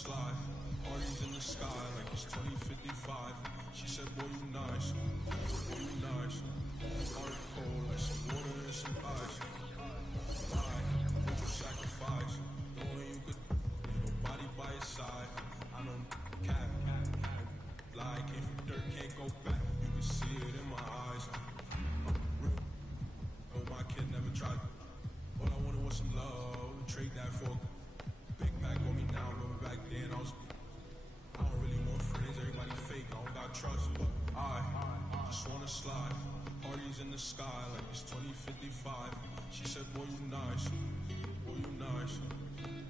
slide. Parties in the sky like it's 2055. She said, boy, you nice. Boy, you nice. Heart cold like some water and some ice. Lie, what you sacrifice. Knowing you could, ain't nobody by your side. I don't cap. Lie, came from dirt, can't go back. You can see it in my eyes. I'm real. Oh, my kid never tried. All I wanted was some love. Trade that for big back on me now. Remember back then I don't really want friends. Everybody fake. I don't got trust, but I just wanna slide. Parties in the sky like it's 2055. She said, boy, you nice. Boy, you nice.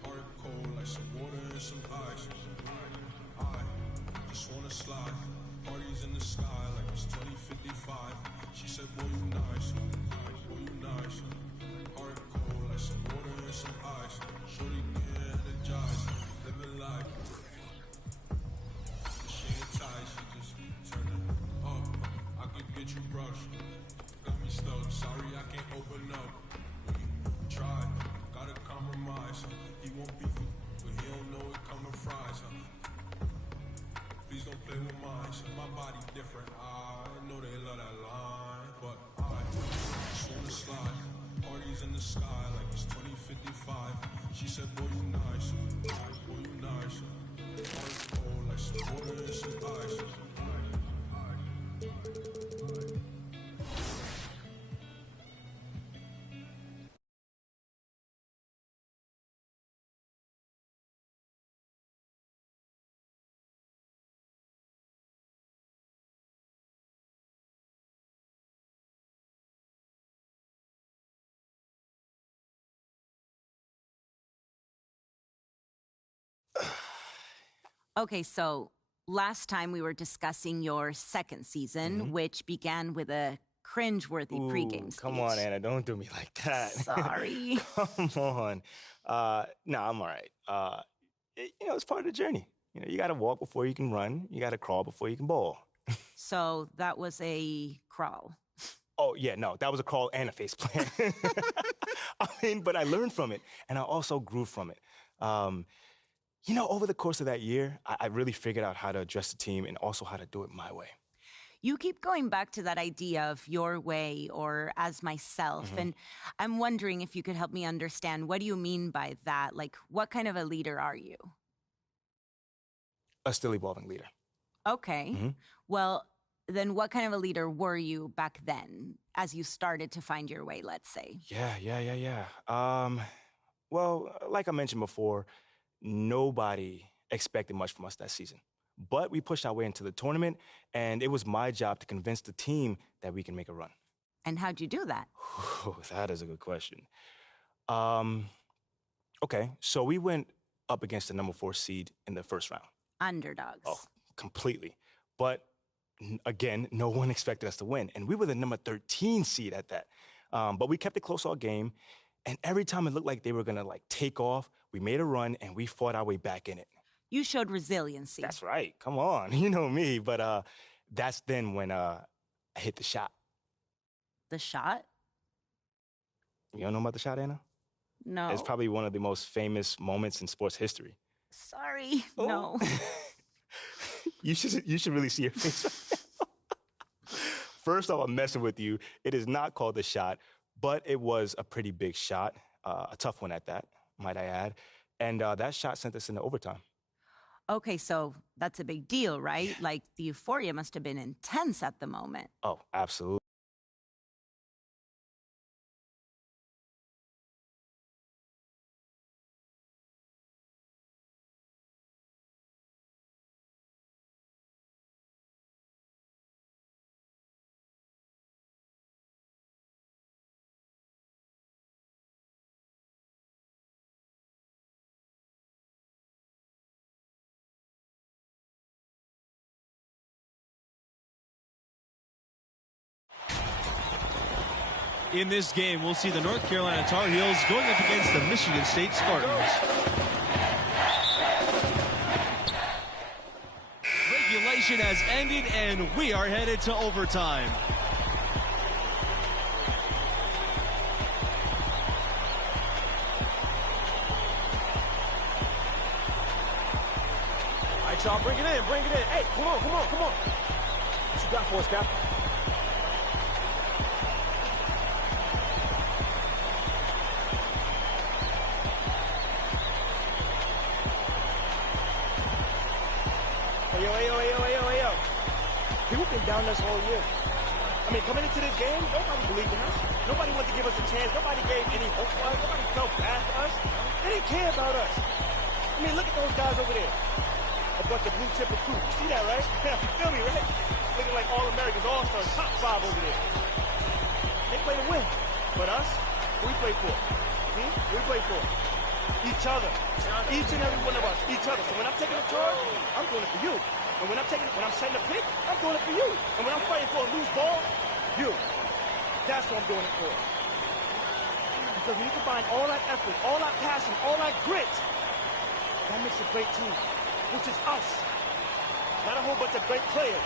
Heart cold like some water and some ice. I just wanna slide. Parties in the sky like it's 2055. She said, boy, you nice. Boy, you nice. Heart cold like some water and some ice. Shorty getting energized, living life. She ain't tight, she just turn it up. I could get you brushed, got me stuck. Sorry I can't open up. We try, gotta compromise. He won't be for, but he don't know it coming fries. Please don't play with mine. My body different. I know they love that line, but I just wanna slide. Parties in the sky like it's 2055. She said, boy, you nice. Boy, you nice. Heart cold like some water and some ice. Okay, so last time we were discussing your second season, which began with a cringeworthy pregame speech. Come on, Anna, don't do me like that. Sorry. Come on. No, I'm all right. It's part of the journey. You got to walk before you can run. You got to crawl before you can bowl. So that was a crawl. Oh, yeah, no, that was a crawl and a face plant. But I learned from it, and I also grew from it. Over the course of that year, I really figured out how to address the team and also how to do it my way. You keep going back to that idea of your way or as myself, and I'm wondering if you could help me understand, what do you mean by that? Like, what kind of a leader are you? A still evolving leader. Okay. Well, then what kind of a leader were you back then as you started to find your way, let's say? Yeah. Well, like I mentioned before, nobody expected much from us that season. But we pushed our way into the tournament, and it was my job to convince the team that we can make a run. And how'd you do that? That is a good question. Okay, so we went up against the number 4 seed in the first round. Underdogs. Oh, completely. But again, no one expected us to win, and we were the number 13 seed at that. But we kept it close all game, and every time it looked like they were gonna take off, we made a run and we fought our way back in it. You showed resiliency. That's right. Come on, you know me. But that's then when I hit the shot. The shot? You don't know about the shot, Anna? No. It's probably one of the most famous moments in sports history. Sorry, no. You should really see your face. First off, I'm messing with you. It is not called the shot, but it was a pretty big shot, a tough one at that, might I add. And that shot sent us into overtime. Okay, so that's a big deal, right? Yeah. Like, the euphoria must have been intense at the moment. Oh, absolutely. In this game, we'll see the North Carolina Tar Heels going up against the Michigan State Spartans. Regulation has ended, and we are headed to overtime. it, y'all. Bring it in. Bring it in. Hey, come on, come on, come on. What you got for us, Captain? Hey, yo. People been down us all year. I mean, coming into this game, nobody believed in us. Nobody wanted to give us a chance. Nobody gave any hope for us. Nobody felt bad for us. They didn't care about us. I mean, look at those guys over there. A bunch of blue-chip recruits. You see that, right? You feel me, right? Looking like All-Americans, All-Stars, top 5 over there. They play to win. But us, who we play for? Who we play for? Each other. Each and every one of us. Each other. So when I'm taking a charge, I'm doing it for you. And when I'm setting a pick, I'm doing it for you. And when I'm fighting for a loose ball, you. That's what I'm doing it for. Because when you combine all that effort, all that passion, all that grit, that makes a great team, which is us. Not a whole bunch of great players.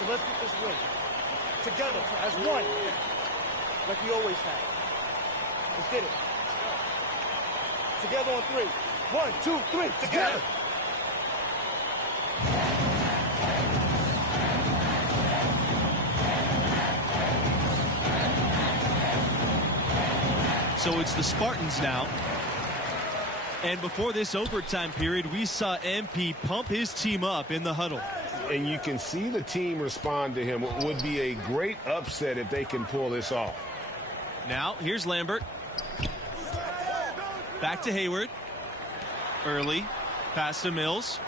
So let's get this win. Together, as one. Like we always have. Let's get it. Together on 3. 1, 2, 3. Together. So it's the Spartans now. And before this overtime period, we saw MP pump his team up in the huddle. And you can see the team respond to him. It would be a great upset if they can pull this off. Now, here's Lambert. Back to Hayward. Early. Pass to Mills.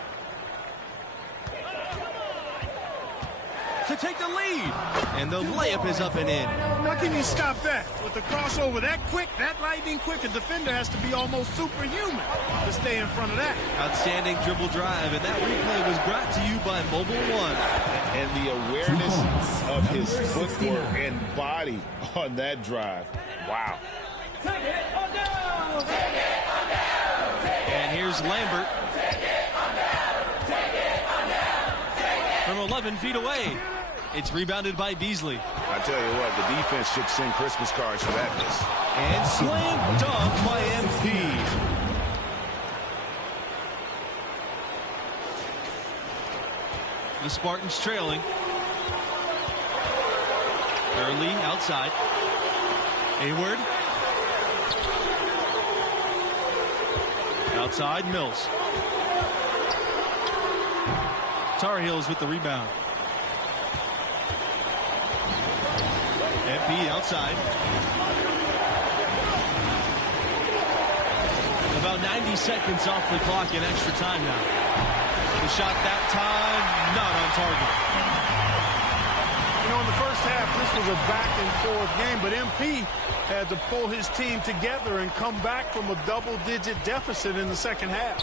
To take the lead. And the layup is up and in. How can you stop that? With the crossover that quick, that lightning quick, a defender has to be almost superhuman to stay in front of that. Outstanding dribble drive, and that replay was brought to you by Mobile One. And the awareness of his footwork and body on that drive. Wow. And here's Lambert. From 11 feet away. It's rebounded by Beasley. I tell you what, the defense should send Christmas cards for that miss. And slam dunk by MP. The Spartans trailing. Early outside. Hayward. Outside Mills. Tar Heels with the rebound. MP outside. About 90 seconds off the clock in extra time now. The shot that time, not on target. You know, in the first half, this was a back-and-forth game, but MP had to pull his team together and come back from a double-digit deficit in the second half.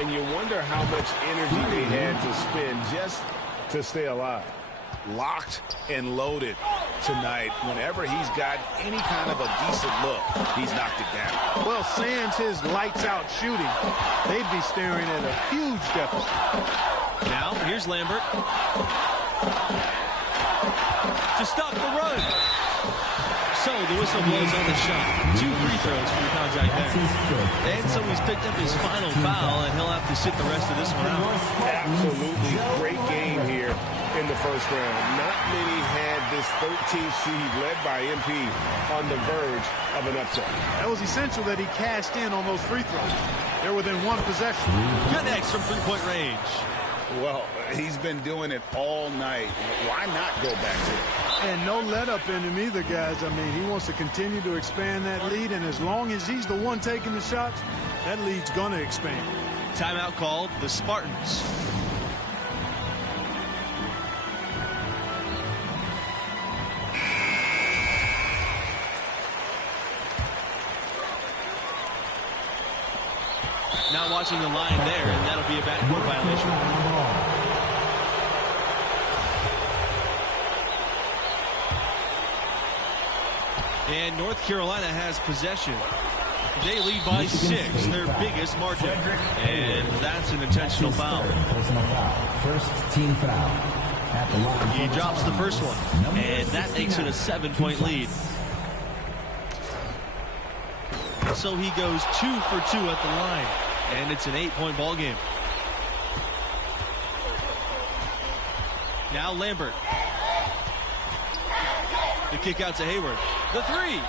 And you wonder how much energy they had to spend just to stay alive. Locked and loaded tonight. Whenever he's got any kind of a decent look, he's knocked it down. Well, sans his lights-out shooting, they'd be staring at a huge deficit. Now, here's Lambert. To stop the run. So the whistle blows on the shot. 2 free throws for the contact there. And so he's picked up his final foul, and he'll have to sit the rest of this one out. Absolutely great game here in the first round. Not many had this 13th seed led by MP on the verge of an upset. That was essential that he cashed in on those free throws. They're within 1 possession. Good X from three-point range. Well, he's been doing it all night. Why not go back to it? And no let up in him either, guys. I mean, he wants to continue to expand that lead, and as long as he's the one taking the shots, that lead's going to expand. Timeout called, the Spartans. Now watching the line there, and that'll be a backcourt violation. And North Carolina has possession. They lead by 6, their biggest margin. And that's an intentional foul. First team foul. At the line. He drops the first one. And that makes it a 7-point lead. So he goes 2 for 2 at the line. And it's an 8-point ball game. Now Lambert. The kick out to Hayward. The three.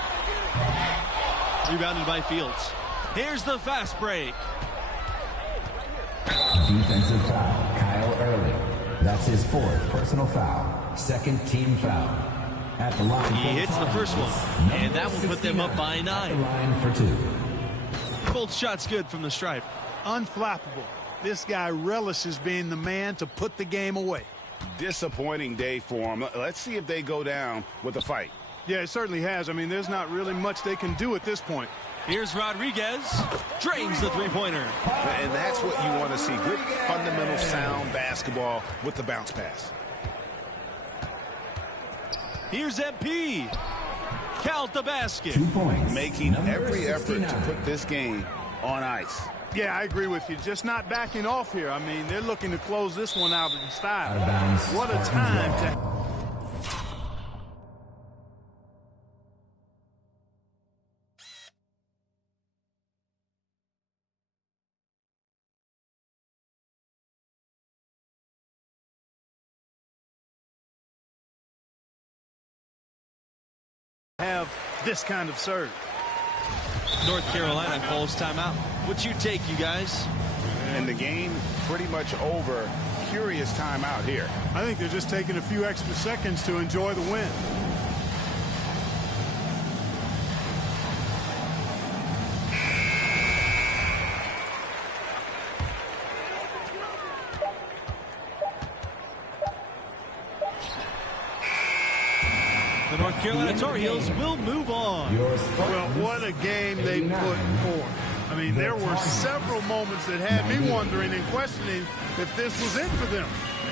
Rebounded by Fields. Here's the fast break. Defensive foul, Kyle Early. That's his 4th personal foul. 2nd team foul. At the line. He hits the first one, and that will put them up by 9. At the line for 2. Both shots good from the stripe. Unflappable. This guy relishes being the man to put the game away. Disappointing day for him. Let's see if they go down with a fight. Yeah, it certainly has. I mean, there's not really much they can do at this point. Here's Rodriguez. Drains the three-pointer. And that's what you want to see. Good, fundamental, sound basketball with the bounce pass. Here's MP. Count the basket. 2 points. Making every 69. effort to put this game on ice. Yeah, I agree with you. Just not backing off here. I mean, they're looking to close this one out in style. Out of bounds. What a Spartans time ball. to have this kind of surge. North Carolina calls timeout. What's your take, you guys? And the game pretty much over. Curious timeout here. I think they're just taking a few extra seconds to enjoy the win. The North Carolina Tar Heels will move on. Your Well, Spartans, what a game they 89. put forth. I mean, there were several moments that had me wondering and questioning if this was it for them.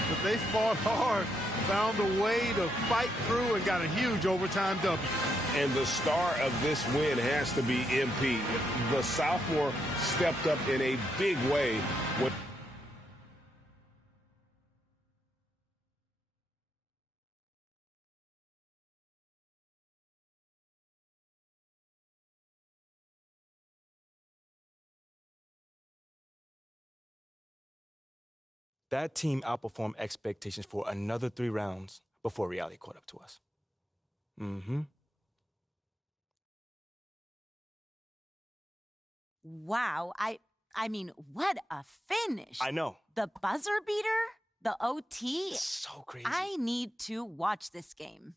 But they fought hard, found a way to fight through, and got a huge overtime W. And the star of this win has to be MP. The sophomore stepped up in a big way. That team outperformed expectations for another 3 rounds before reality caught up to us. Wow. I mean, what a finish. I know. The buzzer beater, the OT. So crazy. I need to watch this game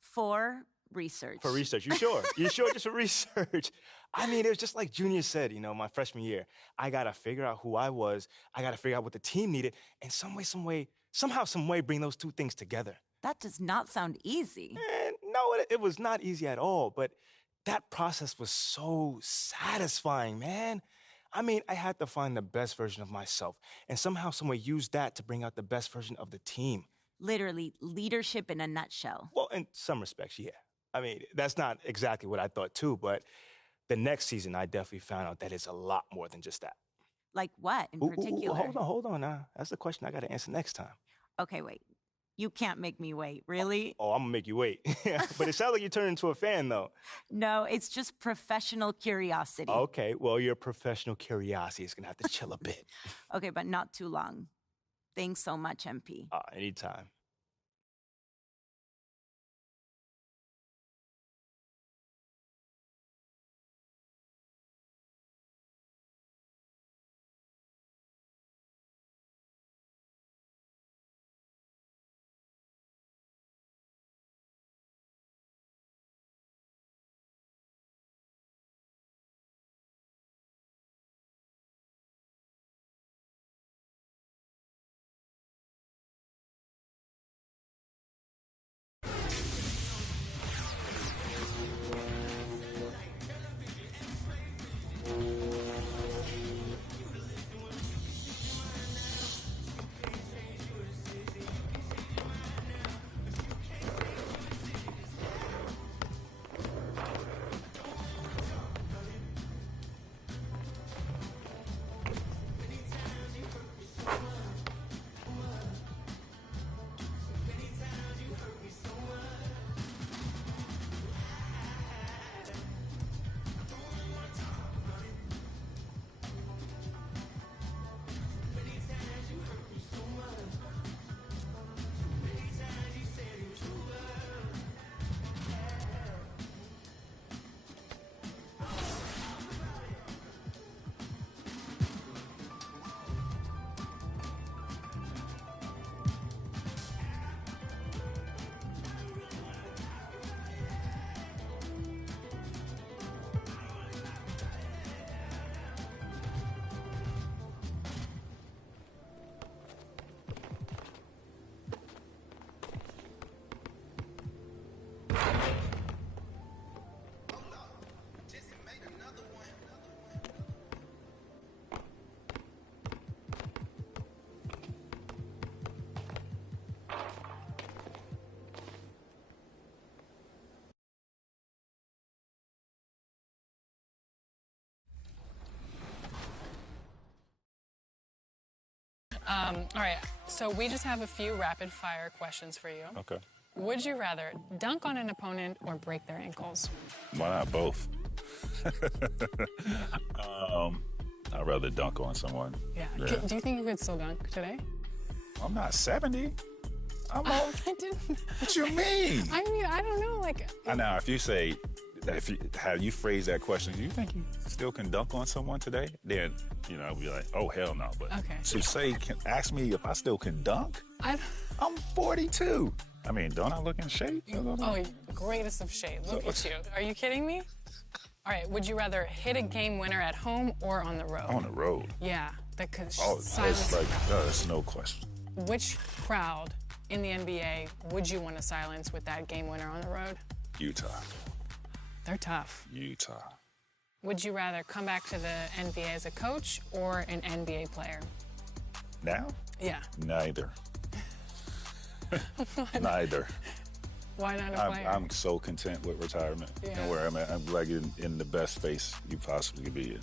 for research. For research, you sure? You sure just for research? I mean, it was just like Junior said, you know, my freshman year. I got to figure out who I was. I got to figure out what the team needed. And somehow, some way, bring those two things together. That does not sound easy. And no, it was not easy at all. But that process was so satisfying, man. I mean, I had to find the best version of myself. And somehow, some way, use that to bring out the best version of the team. Literally, leadership in a nutshell. Well, in some respects, yeah. I mean, that's not exactly what I thought, too. But the next season, I definitely found out that it's a lot more than just that. Like what in particular? Hold on now. That's the question I got to answer next time. Okay, wait. You can't make me wait, really? Oh, I'm going to make you wait. But it sounds like you turned into a fan, though. No, it's just professional curiosity. Okay, well, your professional curiosity is going to have to chill a bit. Okay, but not too long. Thanks so much, MP. Anytime. All right, so we just have a few rapid-fire questions for you. Okay. Would you rather dunk on an opponent or break their ankles? Why not both? I'd rather dunk on someone. Yeah. Do you think you could still dunk today? I'm not 70. I'm old. I didn't. What you mean? I mean, I don't know. Like. I know. If you say, how you phrase that question, do you think you still can dunk on someone today? Then, I'll be like, oh, hell no. But okay. To say, ask me if I still can dunk? I'm 42. I mean, don't I look in shape? Oh, greatest of shape. Look at you. Are you kidding me? All right, would you rather hit a game winner at home or on the road? On the road. Yeah. That's no question. Which crowd in the NBA would you want to silence with that game winner on the road? Utah. They're tough. Utah. Would you rather come back to the NBA as a coach or an NBA player? Now? Yeah. Neither. Neither. Why not a player? I'm so content with retirement and where I'm at. I'm like in the best space you possibly could be in.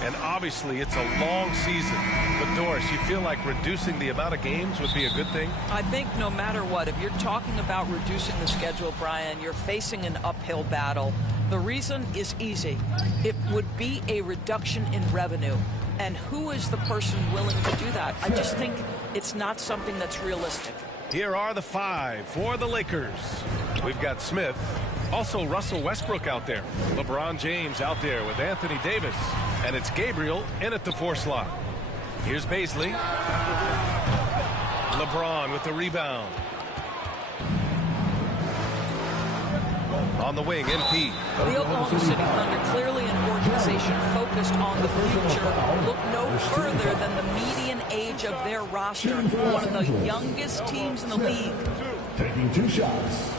And obviously, it's a long season. But, Doris, you feel like reducing the amount of games would be a good thing? I think no matter what, if you're talking about reducing the schedule, Brian, you're facing an uphill battle. The reason is easy. It would be a reduction in revenue. And who is the person willing to do that? I just think it's not something that's realistic. Here are the 5 for the Lakers. We've got Smith. Also Russell Westbrook out there. LeBron James out there with Anthony Davis. And it's Gabriel in at the 4 slot. Here's Baisley. LeBron with the rebound. On the wing, MP. The Oklahoma City Thunder, clearly an organization focused on the future, look no further than the median age of their roster. One of the youngest teams in the league. Taking 2 shots.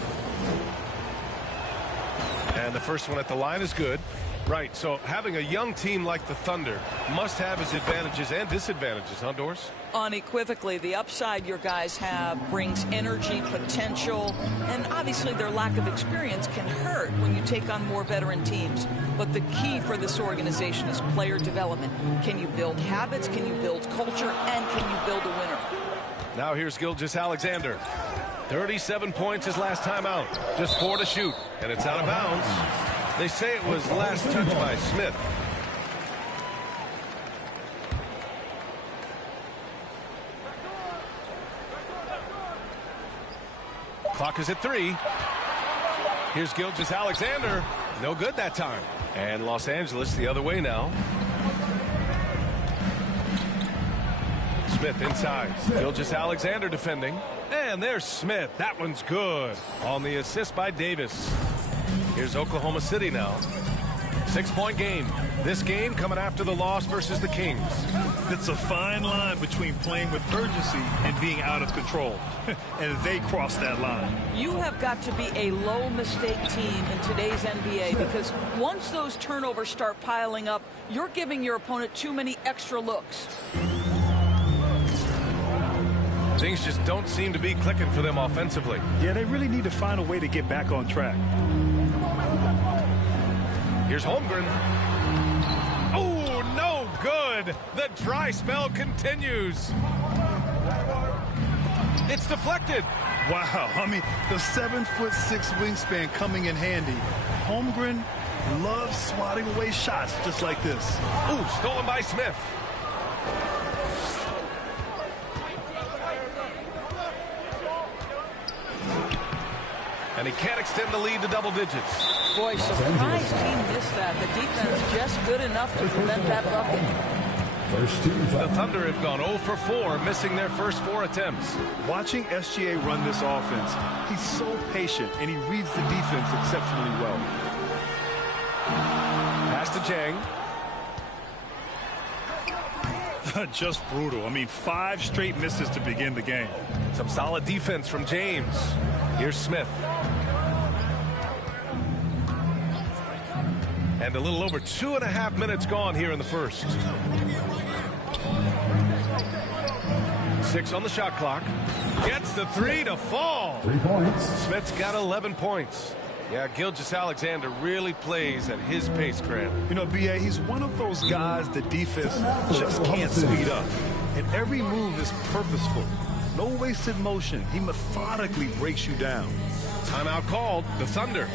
And the first one at the line is good. Right, so having a young team like the Thunder must have its advantages and disadvantages, huh, Doris? Unequivocally, the upside your guys have brings energy, potential, and obviously their lack of experience can hurt when you take on more veteran teams. But the key for this organization is player development. Can you build habits? Can you build culture? And can you build a winner? Now here's Gilgeous-Alexander. 37 points his last time out. Just 4 to shoot, and it's out of bounds. They say it was last touched by Smith. Clock is at 3. Here's Gilgeous-Alexander. No good that time. And Los Angeles the other way now. Smith inside. Gilgeous-Alexander defending. And there's Smith. That one's good. On the assist by Davis. Here's Oklahoma City now. 6-point game. This game coming after the loss versus the Kings. It's a fine line between playing with urgency and being out of control. And they crossed that line. You have got to be a low-mistake team in today's NBA because once those turnovers start piling up, you're giving your opponent too many extra looks. Things just don't seem to be clicking for them offensively. Yeah, they really need to find a way to get back on track. Here's Holmgren. Oh, no good. The dry spell continues. It's deflected. Wow, I mean, the 7'6" wingspan coming in handy. Holmgren loves swatting away shots just like this. Ooh, stolen by Smith. And he can't extend the lead to double digits. Boy, surprised he missed that. The defense just good enough to prevent that bucket. The Thunder have gone 0 for 4, missing their first 4 attempts. Watching SGA run this offense, he's so patient, and he reads the defense exceptionally well. Pass to Jang. Just brutal. I mean, 5 straight misses to begin the game. Some solid defense from James. Here's Smith. And a little over 2.5 minutes gone here in the first. 6 on the shot clock. Gets the 3 to fall. 3 points. Smith's got 11 points. Yeah, Gilgeous-Alexander really plays at his pace, Grant. You know, B.A., he's one of those guys the defense just can't speed up. And every move is purposeful. No wasted motion. He methodically breaks you down. Timeout called. The Thunder.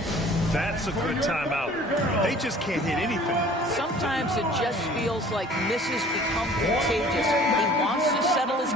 That's a good timeout. They just can't hit anything. Sometimes it just feels like misses become contagious. He wants to settle his...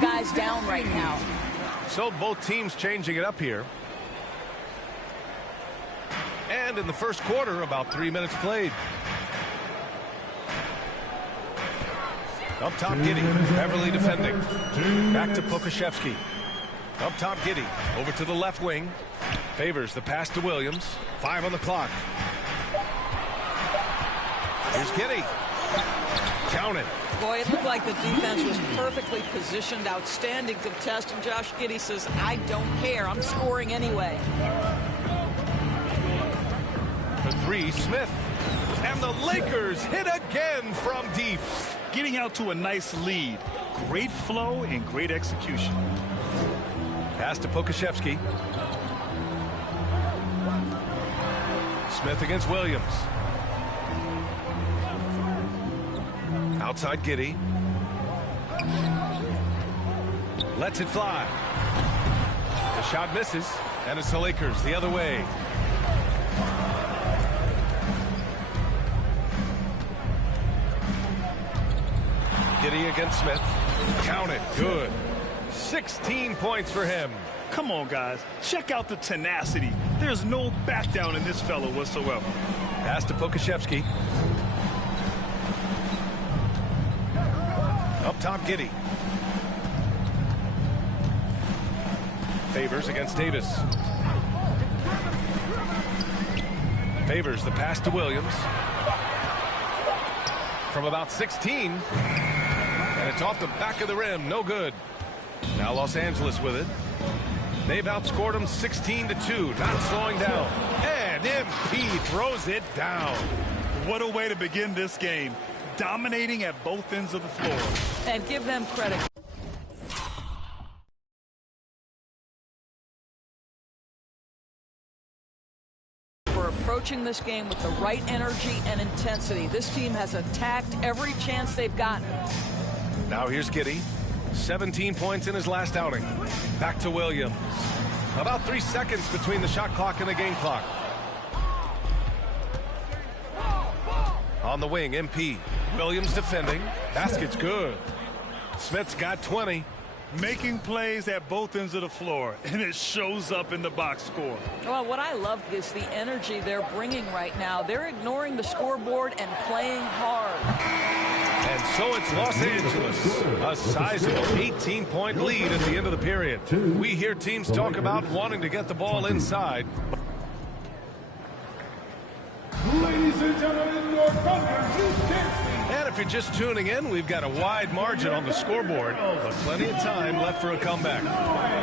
guys down right now. So both teams changing it up here. And in the first quarter, about 3 minutes played. Up top, Giddey. Beverly defending. Back to Pokashevsky. Up top, Giddey. Over to the left wing. Favors the pass to Williams. 5 on the clock. Here's Giddey. Count it. Boy, it looked like the defense was perfectly positioned. Outstanding contest. And Josh Giddey says, I don't care. I'm scoring anyway. For 3, Smith. And the Lakers hit again from deep. Getting out to a nice lead. Great flow and great execution. Pass to Pokashevsky. Smith against Williams. Outside Giddey. Lets it fly. The shot misses, and it's the Lakers the other way. Giddey against Smith. Count it. Good. 16 points for him. Come on, guys. Check out the tenacity. There's no back down in this fellow whatsoever. Pass to Pokashevsky. Up top, Giddey. Favors against Davis. Favors the pass to Williams. From about 16. And it's off the back of the rim. No good. Now Los Angeles with it. They've outscored them 16-2. Not slowing down. And MP throws it down. What a way to begin this game. Dominating at both ends of the floor. And give them credit. For approaching this game with the right energy and intensity. This team has attacked every chance they've gotten. Now here's Giddey. 17 points in his last outing. Back to Williams. About 3 seconds between the shot clock and the game clock. On the wing, MP. Williams defending. Basket's good. Smith's got 20. Making plays at both ends of the floor, and it shows up in the box score. Well, what I love is the energy they're bringing right now. They're ignoring the scoreboard and playing hard. And so it's Los Angeles, a sizable 18-point lead at the end of the period. We hear teams talk about wanting to get the ball inside. Ladies and gentlemen, your And if you're just tuning in, we've got a wide margin on the scoreboard, but plenty of time left for a comeback.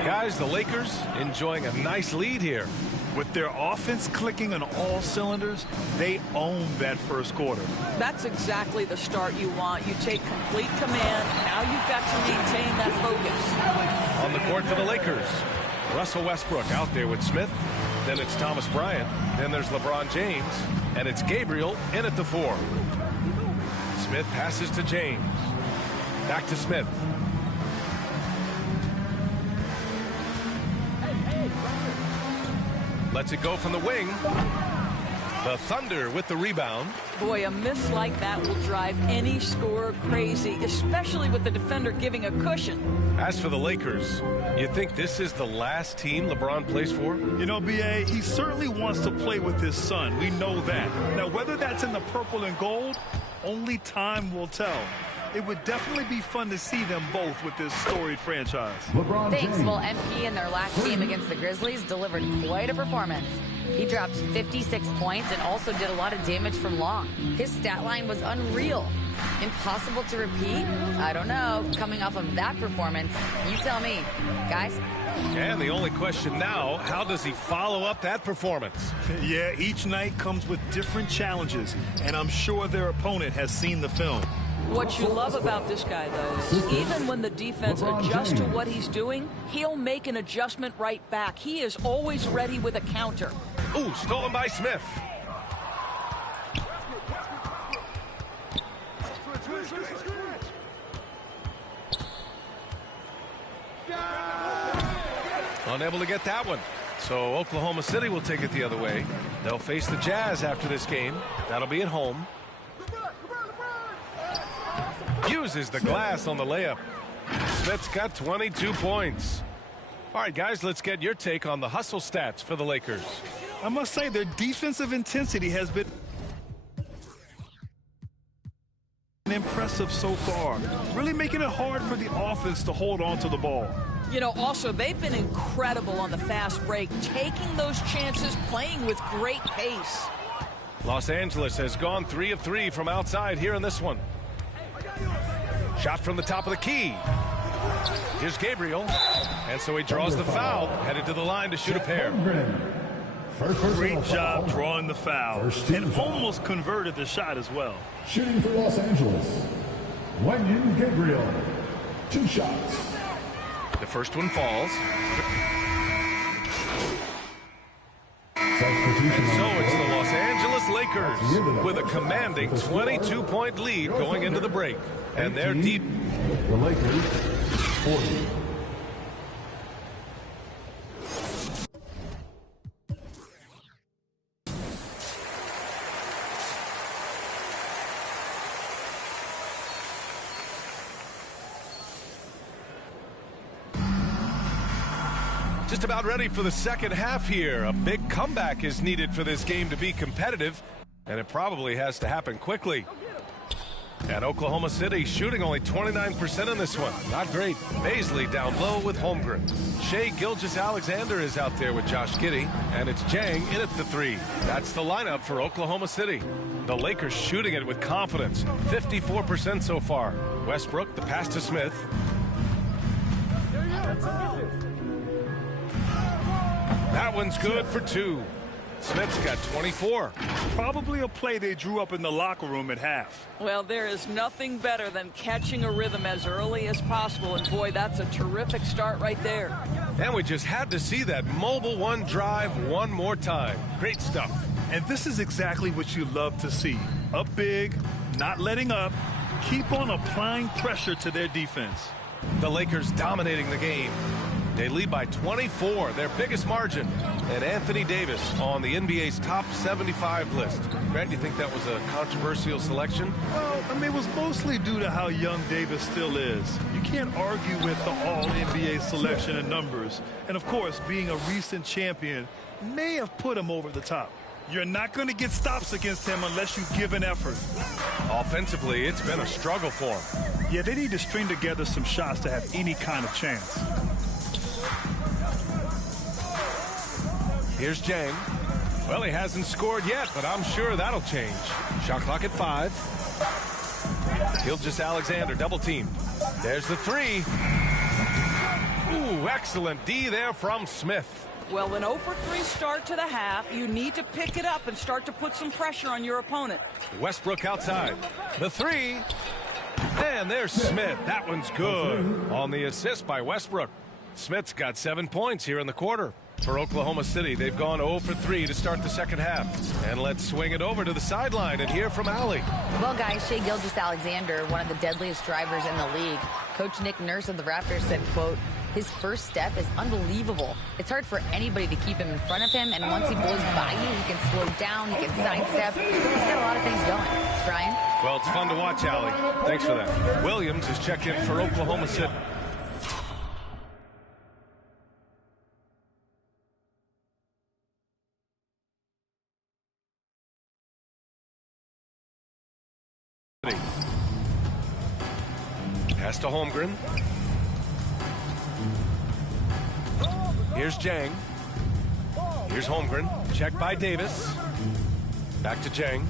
Guys, the Lakers enjoying a nice lead here. With their offense clicking on all cylinders, they own that first quarter. That's exactly the start you want. You take complete command. Now you've got to maintain that focus. On the court for the Lakers, Russell Westbrook out there with Smith. Then it's Thomas Bryant. Then there's LeBron James. And it's Gabriel in at the 4. Smith passes to James. Back to Smith. Lets it go from the wing. The Thunder with the rebound. Boy, a miss like that will drive any scorer crazy, especially with the defender giving a cushion. As for the Lakers, you think this is the last team LeBron plays for? You know, B.A., he certainly wants to play with his son. We know that. Now, whether that's in the purple and gold, only time will tell. It would definitely be fun to see them both with this storied franchise. Thanks. Well, MP in their last game against the Grizzlies delivered quite a performance. He dropped 56 points and also did a lot of damage from long. His stat line was unreal. Impossible to repeat? I don't know. Coming off of that performance, you tell me. Guys? And the only question now, how does he follow up that performance? Yeah, each night comes with different challenges, and I'm sure their opponent has seen the film. What you love about this guy, though, is even when the defense adjusts to what he's doing, he'll make an adjustment right back. He is always ready with a counter. Ooh, stolen by Smith. Unable to get that one. So Oklahoma City will take it the other way. They'll face the Jazz after this game. That'll be at home. Uses the glass on the layup. Smith's got 22 points. All right, guys, let's get your take on the hustle stats for the Lakers. I must say their defensive intensity has been impressive so far, really making it hard for the offense to hold on to the ball. You know, also, they've been incredible on the fast break, taking those chances, playing with great pace. Los Angeles has gone 3 of 3 from outside here in this one. Shot from the top of the key. Here's Gabriel. And so he draws the foul, headed to the line to shoot a pair. Great job drawing the foul. And almost converted the shot as well. Shooting for Los Angeles, Wenyen Gabriel. 2 shots. The first one falls. And so it's the Los Angeles Lakers with a commanding 22-point lead going into the break. And they're deep. The Lakers, 40. Just about ready for the second half here. A big comeback is needed for this game to be competitive, and it probably has to happen quickly. And Oklahoma City shooting only 29% in this one. Not great. Baisley down low with Holmgren. Shai Gilgeous-Alexander is out there with Josh Giddey, and it's Jang in at the 3. That's the lineup for Oklahoma City. The Lakers shooting it with confidence. 54% so far. Westbrook, the pass to Smith. That one's good for 2. Smith's got 24. Probably a play they drew up in the locker room at half. Well, there is nothing better than catching a rhythm as early as possible, and boy, that's a terrific start right there. And we just had to see that mobile one drive one more time. Great stuff. And this is exactly what you love to see. Up big, not letting up, keep on applying pressure to their defense. The Lakers dominating the game. They lead by 24, their biggest margin. and Anthony Davis on the NBA's top 75 list. Grant, do you think that was a controversial selection? Well, I mean, it was mostly due to how young Davis still is. You can't argue with the all-NBA selection and numbers. And, of course, being a recent champion may have put him over the top. You're not going to get stops against him unless you give an effort. Offensively, it's been a struggle for him. Yeah, they need to string together some shots to have any kind of chance. Here's Jang. Well, he hasn't scored yet, but I'm sure that'll change. Shot clock at 5. Gilgeous-Alexander double teamed. There's the 3. Ooh, excellent D there from Smith. Well, an 0-for-3 start to the half. You need to pick it up and start to put some pressure on your opponent. Westbrook outside. The 3. And there's Smith. That one's good. On the assist by Westbrook. Smith's got 7 points here in the quarter. For Oklahoma City, they've gone 0-for-3 to start the second half. And let's swing it over to the sideline and hear from Allie. Well, guys, Shai Gilgeous-Alexander, one of the deadliest drivers in the league. Coach Nick Nurse of the Raptors said, quote, his first step is unbelievable. It's hard for anybody to keep him in front of him, and once he blows by you, he can slow down, he can sidestep. He's got a lot of things going. Brian? Well, it's fun to watch, Allie. Thanks for that. Williams has checked in for Oklahoma City. Pass to Holmgren. Here's Jang. Here's Holmgren. Check by Davis. Back to Jang.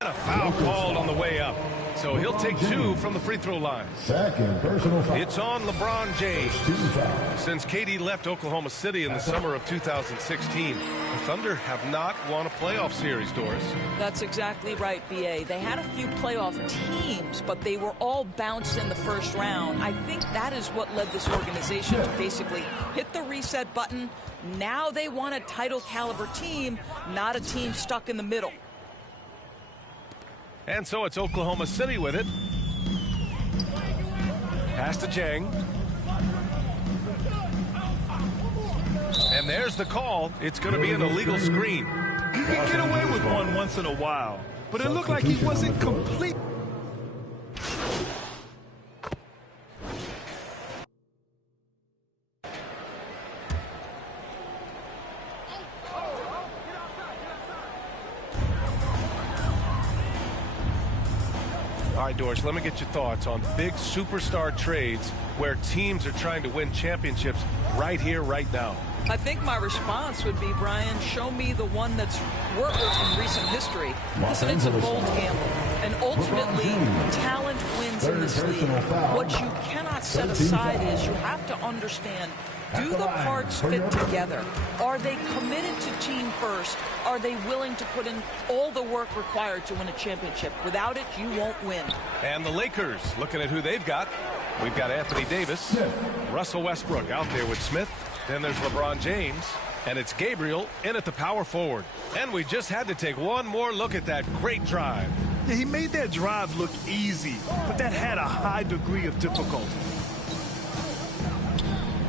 And a foul called on the way up. So he'll take 2 from the free throw line. Second personal foul. It's on LeBron James. 2 fouls. Since KD left Oklahoma City in the summer of 2016, the Thunder have not won a playoff series, Doris. That's exactly right, B.A. They had a few playoff teams, but they were all bounced in the first round. I think that is what led this organization to basically hit the reset button. Now they want a title caliber team, not a team stuck in the middle. And so it's Oklahoma City with it. Pass to Jang. And there's the call. It's going to be an illegal screen. You can get away with one once in a while, but it looked like he wasn't complete. All right, Doris, let me get your thoughts on big superstar trades where teams are trying to win championships right here, right now. I think my response would be, Brian, show me the one that's worked in recent history. Listen, it's a bold gamble. And ultimately, talent wins in this league. What you cannot set aside is you have to understand, do the parts fit together? Are they committed to team first? Are they willing to put in all the work required to win a championship? Without it, you won't win. And the Lakers, looking at who they've got. We've got Anthony Davis, Russell Westbrook out there with Smith. Then there's LeBron James, and it's Gabriel in at the power forward. And we just had to take one more look at that great drive. Yeah, he made that drive look easy, but that had a high degree of difficulty.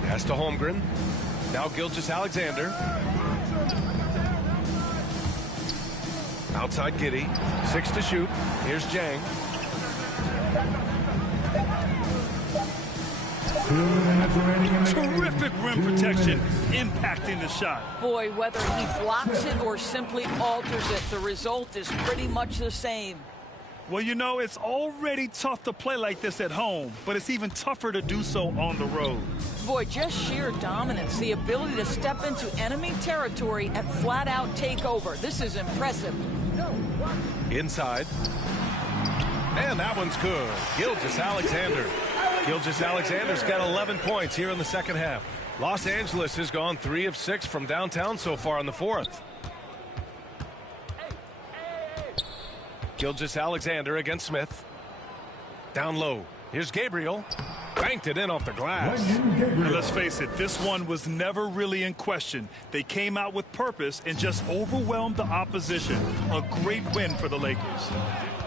Pass to Holmgren. Now Gilgeous-Alexander. Outside Giddey. 6 to shoot. Here's Jang. Terrific rim protection, impacting the shot. Boy, whether he blocks it or simply alters it, the result is pretty much the same. Well, you know, it's already tough to play like this at home, but it's even tougher to do so on the road. Boy, just sheer dominance, the ability to step into enemy territory and flat out take over. This is impressive. Inside. And that one's good. Gilgeous-Alexander. Gilgeous-Alexander's got 11 points here in the second half. Los Angeles has gone 3 of 6 from downtown so far in the fourth. Gilgeous-Alexander against Smith. Down low. Here's Gabriel. Banked it in off the glass. And let's face it, this one was never really in question. They came out with purpose and just overwhelmed the opposition. A great win for the Lakers.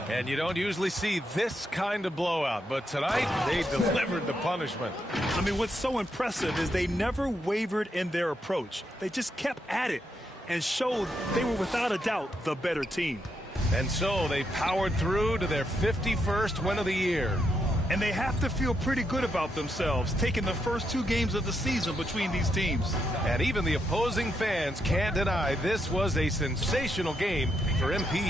And you don't usually see this kind of blowout, but tonight they delivered the punishment. I mean, what's so impressive is they never wavered in their approach. They just kept at it and showed they were without a doubt the better team. And so they powered through to their 51st win of the year. And they have to feel pretty good about themselves, taking the first 2 games of the season between these teams. And even the opposing fans can't deny this was a sensational game for MP.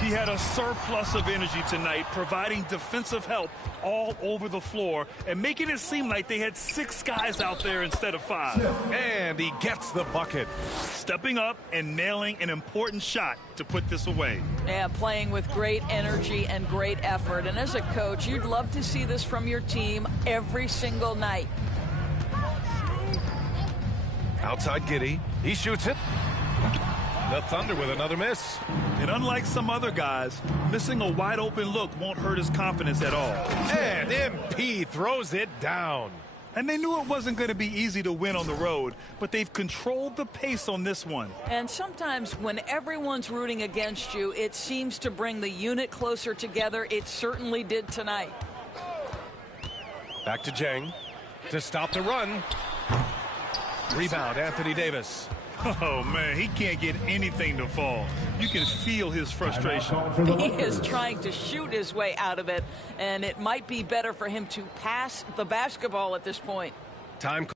He had a surplus of energy tonight, providing defensive help all over the floor and making it seem like they had 6 guys out there instead of 5. And he gets the bucket. Stepping up and nailing an important shot to put this away. Yeah, playing with great energy and great effort. And as a coach, you'd love to see this from your team every single night. Outside Giddey. He shoots it. The Thunder with another miss. And unlike some other guys, missing a wide open look won't hurt his confidence at all. And MP throws it down. And they knew it wasn't going to be easy to win on the road, but they've controlled the pace on this one. And sometimes when everyone's rooting against you, it seems to bring the unit closer together. It certainly did tonight. Back to Jang to stop the run. Rebound, Anthony Davis. Oh, man, he can't get anything to fall. You can feel his frustration. He is trying to shoot his way out of it, and it might be better for him to pass the basketball at this point. Time.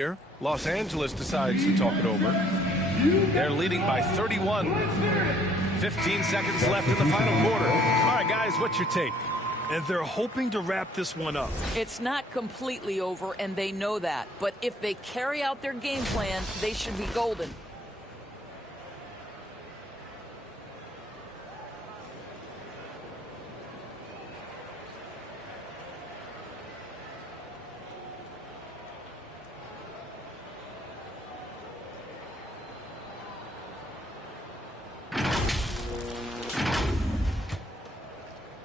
Here, Los Angeles decides to talk it over. They're leading by 31. 15 seconds left in the final quarter. All right, guys, what's your take? And they're hoping to wrap this one up. It's not completely over, and they know that. But if they carry out their game plan, they should be golden.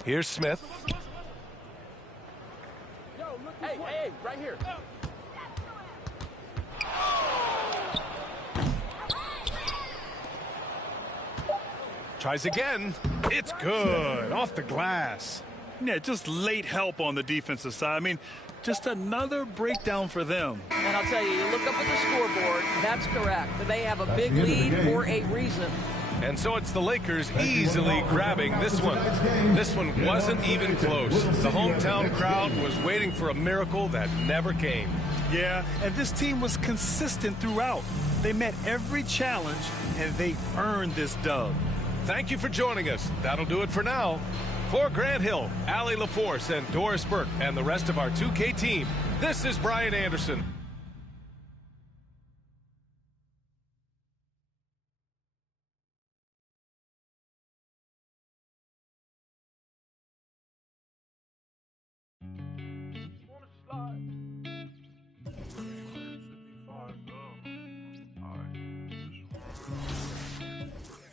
Here's Smith. Hey, right here. Tries again. It's good. Off the glass. Yeah, just late help on the defensive side. I mean, just another breakdown for them. And I'll tell you, you look up at the scoreboard, that's correct. They have a big lead for a reason. And so it's the Lakers easily grabbing this one. This one wasn't even close. The hometown crowd was waiting for a miracle that never came. Yeah, and this team was consistent throughout. They met every challenge, and they earned this dub. Thank you for joining us. That'll do it for now. For Grant Hill, Allie LaForce, and Doris Burke, and the rest of our 2K team, this is Brian Anderson.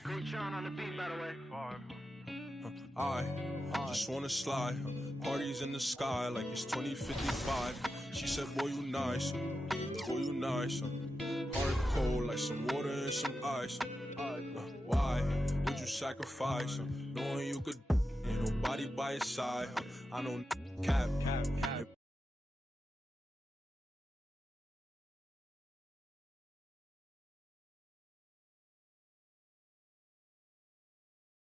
Keeshaun on the beat, by the way. I just wanna slide. Parties in the sky like it's 2055. She said, boy, you nice. Boy, you nice. Heart cold like some water and some ice. Why would you sacrifice? Knowing you could, ain't nobody by your side. I know cap.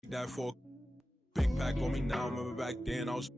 That for a big pack on me now. Remember back then I was